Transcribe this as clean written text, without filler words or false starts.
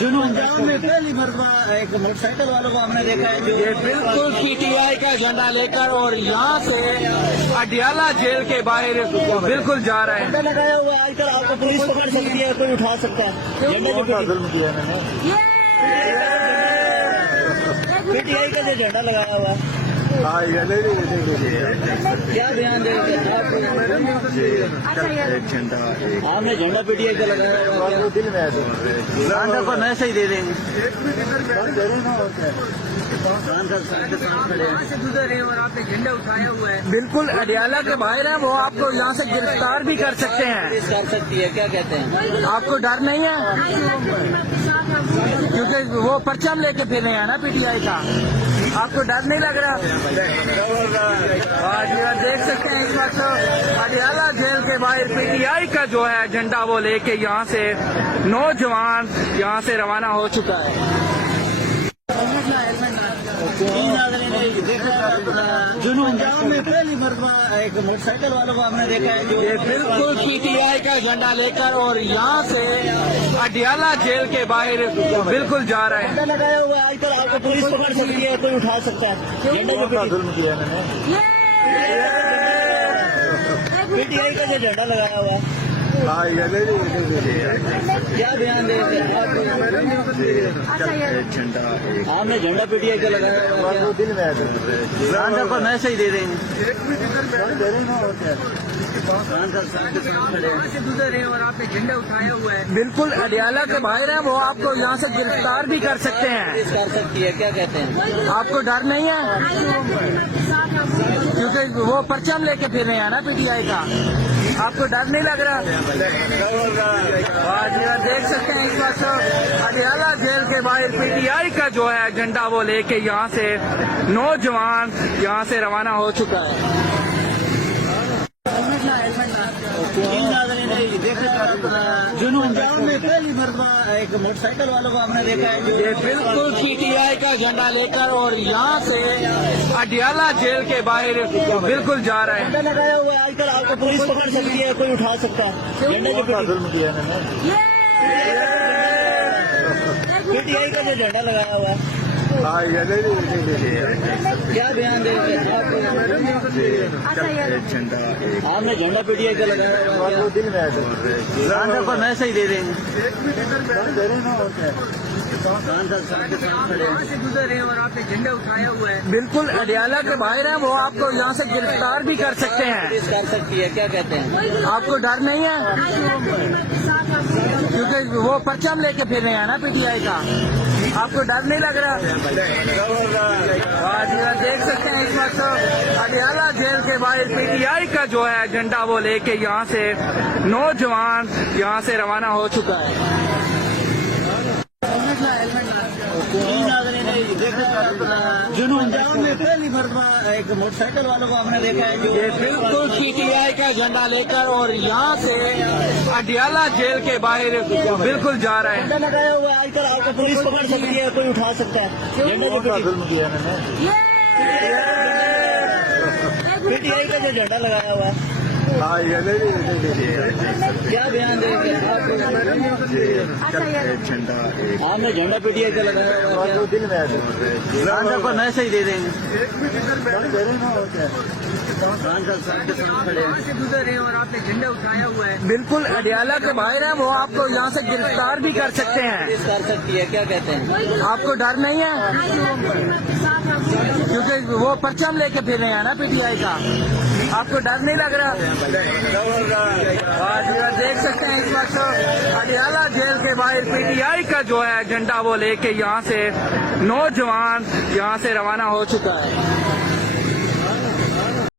जुनून में पहली मरतबा एक मोटरसाइकिल वालों को हमने देखा है जो ये बिल्कुल पीटीआई का झंडा लेकर और यहाँ से अडियाला जेल के बाहर बिल्कुल जा रहे हैं। झंडा लगाया हुआ है। आजकल आपको पुलिस पकड़ सकती है, कोई उठा सकता है। झंडे जो पीटीआई का जो झंडा लगाया हुआ है, क्या बयान देंगे आपने झंडा पीटीआई का लगाया हुआ है, दिल में आया को मैसेज दे देंगे। गुजर रहे और आपने झंडा उठाया हुआ है, बिल्कुल अडियाला के बाहर है, वो आपको यहाँ से गिरफ्तार भी कर सकते हैं। कर सकती है, क्या कहते हैं? आपको डर नहीं है क्योंकि वो परचम लेके फिर रहे हैं ना पीटीआई का, आपको डर नहीं लग रहा? आज देख सकते हैं इस वक्त अडियाला जेल के बाहर पीटीआई का जो है झंडा वो लेके यहाँ से नौजवान यहाँ से रवाना हो चुका है। जुनून में पहली मरतबा एक मोटरसाइकिल वालों को हमने देखा है जो ये बिल्कुल पीटीआई का झंडा लेकर और यहाँ से अडियाला जेल के बाहर बिल्कुल जा रहे हैं। झंडा लगाया हुआ है। आजकल आपको पुलिस पकड़ सकती है, कोई उठा सकता है। झंडा जो पीटीआई का जो झंडा लगाया हुआ है, क्या बयान देंगे आपने झंडा पीटीआई का लगाया हुआ है, दिल में आया को मैसेज दे देंगे। गुजर रहे और आपने झंडा उठाया हुआ है, बिल्कुल अडियाला के बाहर है, वो आपको यहाँ से गिरफ्तार भी कर सकते हैं। कर सकती है, क्या कहते हैं? आपको डर नहीं है क्योंकि वो परचम लेके फिर रहे हैं ना पीटीआई का, आपको डर नहीं लग रहा? आज देख सकते हैं इस वक्त अडियाला जेल के बाहर पीटीआई का जो है झंडा वो लेके यहाँ से नौजवान यहाँ से रवाना हो चुका है। जुनून में पहली मरतबा एक मोटरसाइकिल वालों को हमने देखा है जो ये बिल्कुल पीटीआई का झंडा लेकर और यहाँ से अडियाला जेल के बाहर बिल्कुल जा रहे हैं। झंडा लगाया हुआ है। आजकल आपको पुलिस पकड़ सकती है, कोई उठा सकता है। झंडा जो पीटीआई का जो झंडा लगाया हुआ है, क्या बयान देंगे आपने झंडा पीटीआई का लगाया हुआ है, दिल में आया को मैसेज दे देंगे। गुजर रहे और आपने झंडा उठाया हुआ है, बिल्कुल अडियाला के बाहर है, वो आपको यहाँ से गिरफ्तार भी कर सकते हैं। कर सकती है, क्या कहते हैं? आपको डर नहीं है क्योंकि वो परचम लेके फिर रहे हैं ना पीटीआई का, आपको डर नहीं लग रहा? आज देख सकते हैं इस वक्त अडियाला जेल के बाहर पीटीआई का जो है झंडा वो लेके यहाँ से नौजवान यहाँ से रवाना हो चुका है। जुनून में पहली मरतबा एक मोटरसाइकिल वालों को हमने देखा है जो ये बिल्कुल पीटीआई का झंडा लेकर और यहाँ से अडियाला जेल के बाहर बिल्कुल जा रहे हैं। झंडा लगाया हुआ है। आजकल आपको पुलिस पकड़ सकती है, कोई उठा सकता है। झंडा जो पीटीआई का जो झंडा लगाया हुआ है, क्या बयान देंगे आपने झंडा पीटीआई का लगाया हुआ है, दिल में आया को मैसेज दे देंगे। गुजर रहे और आपने झंडा उठाया हुआ है, बिल्कुल अडियाला के बाहर है, वो आपको यहाँ से गिरफ्तार भी कर सकते हैं। कर सकती है, क्या कहते हैं? आपको डर नहीं है क्योंकि वो परचम लेके फिर रहे हैं ना पीटीआई का, आपको डर नहीं लग रहा? आज देख सकते हैं इस वक्त अडियाला जेल के बाहर पीटीआई का जो है झंडा वो लेके यहाँ से नौजवान यहाँ से रवाना हो चुका है।